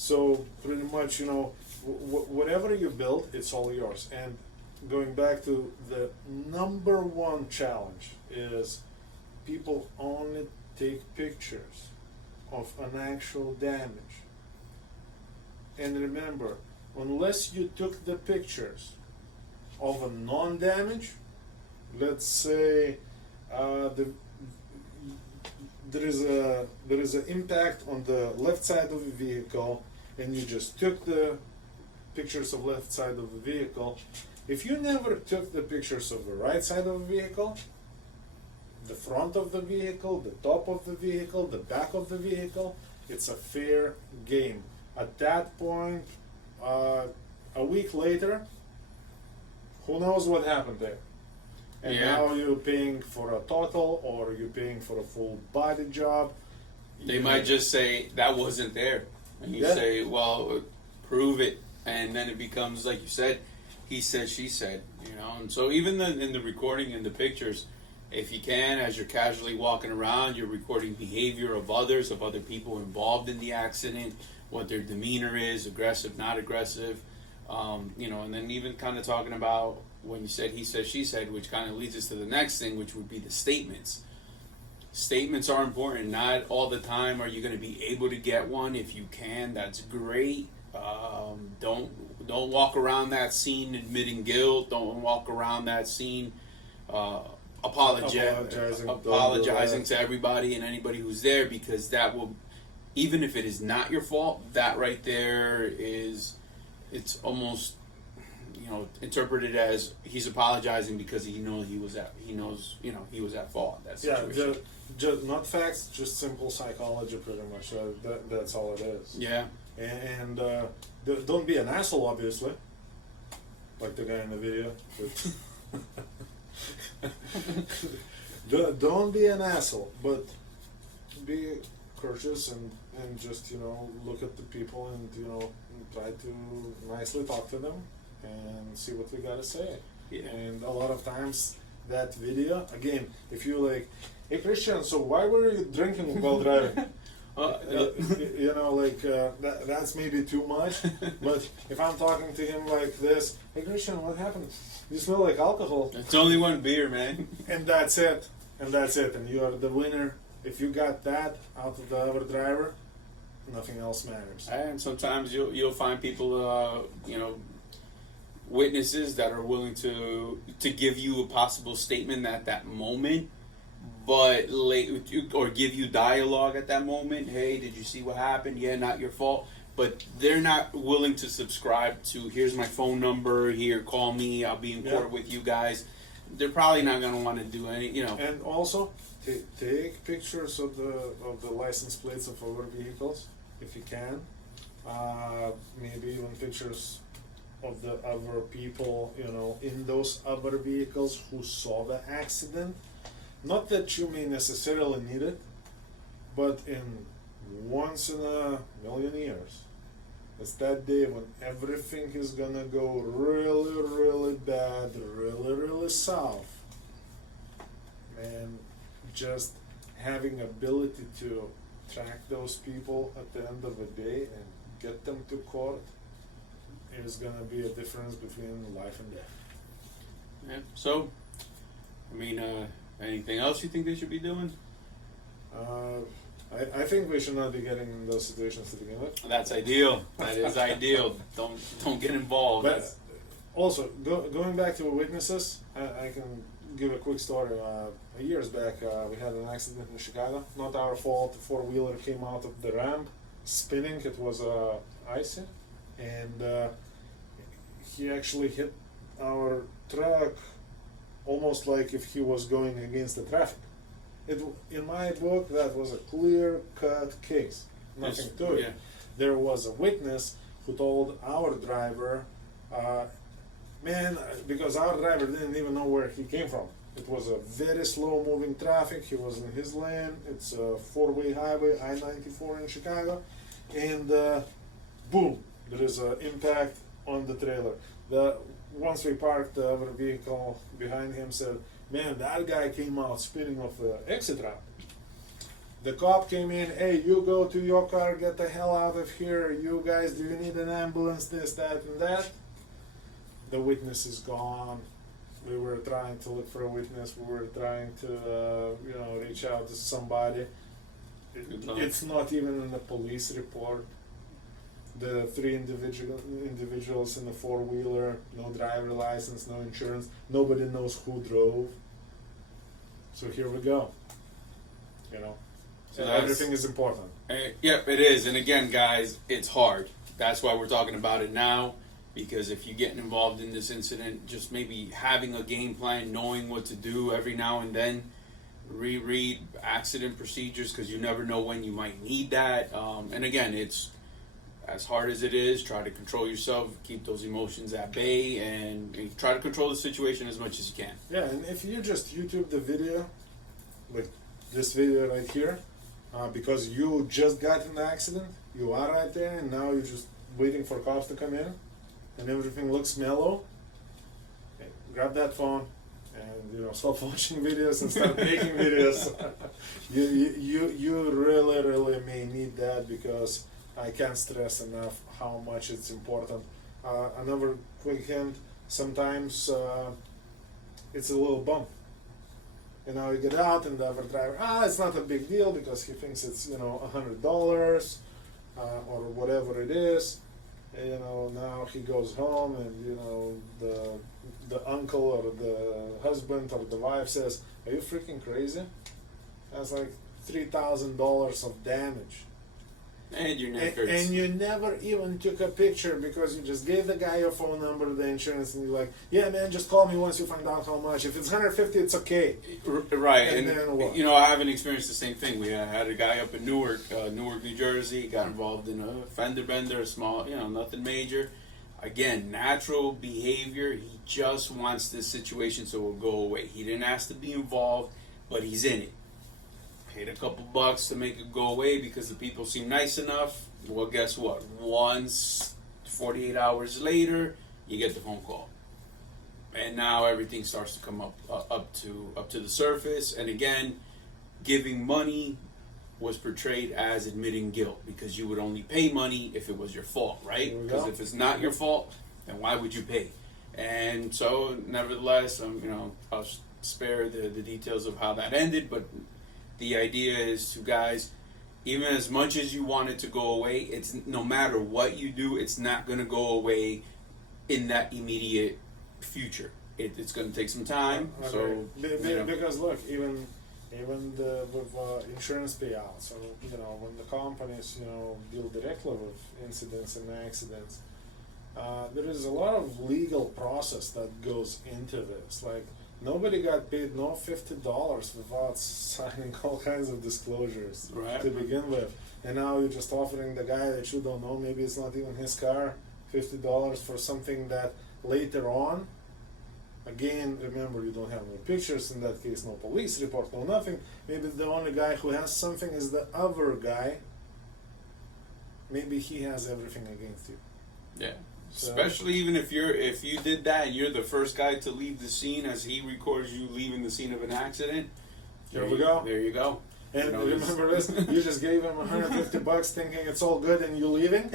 So pretty much, whatever you build, it's all yours. And going back to the number one challenge is people only take pictures of an actual damage. And remember, unless you took the pictures of a non-damage, let's say there is an impact on the left side of the vehicle, and you just took the pictures of left side of the vehicle. If you never took the pictures of the right side of the vehicle, the front of the vehicle, the top of the vehicle, the back of the vehicle, it's a fair game. At that point, a week later, who knows what happened there? And now you're paying for a total, or you're paying for a full body job. They might just say that wasn't there, and you say, "Well, prove it," and then it becomes like you said, he said, she said, And so even in the recording and the pictures, if you can, as you're casually walking around, you're recording behavior of others, of other people involved in the accident, what their demeanor is, aggressive, not aggressive, and then even kind of talking about when you said he said, she said, which kind of leads us to the next thing, which would be the statements. Statements are important. Not all the time are you going to be able to get one. If you can, that's great. Don't walk around that scene admitting guilt. Don't walk around that scene apologizing to everybody and anybody who's there, because that will, even if it is not your fault, that right there it's almost interpreted as he's apologizing because he knows he was at fault. That's just not facts, just simple psychology, pretty much. That's all it is. Yeah. And don't be an asshole, obviously, like the guy in the video. Don't be an asshole, but be courteous and just look at the people and try to nicely talk to them and see what we gotta say. Yeah. And a lot of times that video, again, if you like, hey Christian, so why were you drinking while driving? That's maybe too much. But if I'm talking to him like this, hey Christian, what happened? You smell like alcohol. It's only one beer, man. And that's it. And you are the winner. If you got that out of the other driver, nothing else matters. And sometimes you'll find people, witnesses that are willing to give you a possible statement at that moment, but or give you dialogue at that moment. Hey, did you see what happened? Yeah, not your fault. But they're not willing to subscribe to, here's my phone number, here, call me, I'll be in court with you guys. They're probably not going to want to do any, And also, take pictures of the license plates of other vehicles, if you can. Maybe even pictures of the other people, in those other vehicles who saw the accident. Not that you may necessarily need it, but in once in a million years, it's that day when everything is gonna go really, really bad, really, really south. And just having ability to track those people at the end of the day and get them to court is gonna be a difference between life and death. Yeah. So, anything else you think they should be doing? I think we should not be getting in those situations to begin with. That's ideal. That is ideal. Don't get involved. But also, going back to witnesses, I can give a quick story. Years back, we had an accident in Chicago. Not our fault. The four-wheeler came out of the ramp, spinning. It was icy, and he actually hit our truck almost like if he was going against the traffic. In my book, that was a clear-cut case. Nothing to it. Yeah. There was a witness who told our driver, because our driver didn't even know where he came from. It was a very slow-moving traffic. He was in his lane. It's a four-way highway, I-94 in Chicago, and boom, there is an impact on the trailer. Once we parked, the other vehicle behind him said, "Man, that guy came out spinning off the exit ramp." The cop came in, hey, you go to your car, get the hell out of here. You guys, do you need an ambulance, this, that, and that? The witness is gone. We were trying to look for a witness. We were trying to, reach out to somebody. Good luck. It's not even in the police report. The three individuals in the four-wheeler, no driver license, no insurance. Nobody knows who drove. So here we go. So that's- everything is important. Yep, it is. And again, guys, it's hard. That's why we're talking about it now. Because if you're getting involved in this incident, just maybe having a game plan, knowing what to do every now and then, reread accident procedures because you never know when you might need that. And again, it's as hard as it is, try to control yourself, keep those emotions at bay, and try to control the situation as much as you can. Yeah, and if you just YouTube the video, like this video right here, because you just got in the accident, you are right there, and now you're just waiting for cops to come in, and everything looks mellow. Okay, grab that phone and stop watching videos and start making videos. You really may need that, because I can't stress enough how much it's important. Another quick hint: sometimes it's a little bump. You get out, and the other driver, it's not a big deal because he thinks it's $100 or whatever it is. Now he goes home, and the uncle or the husband or the wife says, "Are you freaking crazy? That's like $3,000 of damage." And your neck hurts. And you never even took a picture because you just gave the guy your phone number, the insurance, and you're like, "Yeah, man, just call me once you find out how much. If it's $150, it's okay." Right, And then what? I haven't experienced the same thing. We had a guy up in Newark, New Jersey, got involved in a fender bender, a small, nothing major. Again, natural behavior. He just wants this situation so it will go away. He didn't ask to be involved, but he's in it. Paid a couple bucks to make it go away because the people seem nice enough. Well, guess what? Once 48 hours later, you get the phone call, and now everything starts to come up to the surface. And again, giving money was portrayed as admitting guilt, because you would only pay money if it was your fault, right? There we Because go. if it's not your fault, then why would you pay? And so, nevertheless, I'll spare the details of how that ended, but the idea is to, guys, even as much as you want it to go away, it's no matter what you do, it's not going to go away in that immediate future. It's going to take some time. Okay. So Because look, even with insurance payouts, or when the companies deal directly with incidents and accidents, there is a lot of legal process that goes into this. Like, nobody got paid no $50 without signing all kinds of disclosures Right. to begin with. And now you're just offering the guy that you don't know, maybe it's not even his car, $50 for something that later on, again, remember, you don't have no pictures in that case, no police report, no nothing. Maybe the only guy who has something is the other guy. Maybe he has everything against you. yeah. So- Especially even if you did that and you're the first guy to leave the scene as he records you leaving the scene of an accident. There we go. There you go. And it's- remember this, you just gave him $150 thinking it's all good and you leaving.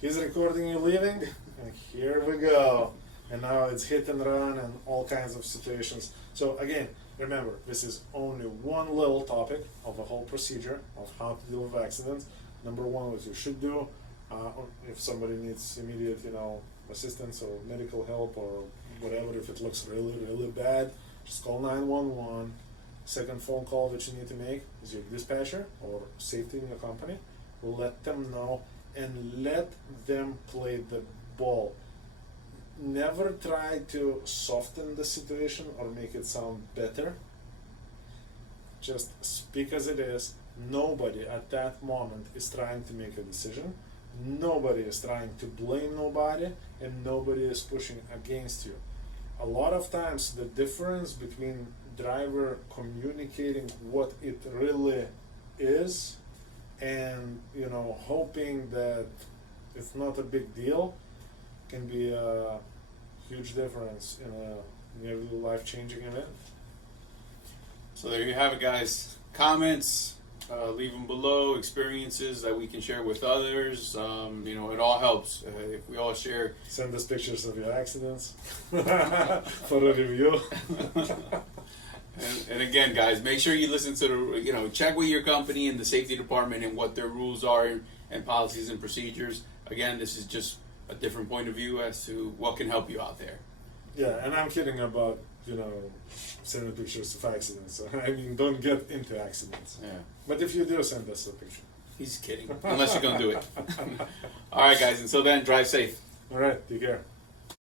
He's recording you leaving. And here we go. And now it's hit and run and all kinds of situations. So again, remember, this is only one little topic of the whole procedure of how to deal with accidents. Number one, what you should do, if somebody needs immediate, assistance or medical help or whatever, if it looks really, really bad, just call 911. Second phone call that you need to make is your dispatcher or safety in your company. Let them know and let them play the ball. Never try to soften the situation or make it sound better. Just speak as it is. Nobody at that moment is trying to make a decision. Nobody is trying to blame nobody, and nobody is pushing against you. A lot of times the difference between driver communicating what it really is and hoping that it's not a big deal can be a huge difference in a nearly life-changing event. So there you have it, guys. Comments, leave them below. Experiences that we can share with others. You know, it all helps if we all share. Send us pictures of your accidents for a review. And again, guys, make sure you listen to the, check with your company and the safety department and what their rules are and policies and procedures. Again, this is just a different point of view as to what can help you out there. Yeah, and I'm kidding about, sending pictures of accidents. I mean, don't get into accidents. Yeah. But if you do, send us a picture. He's kidding. Unless you're going to do it. All right, guys. Until then, drive safe. All right, take care.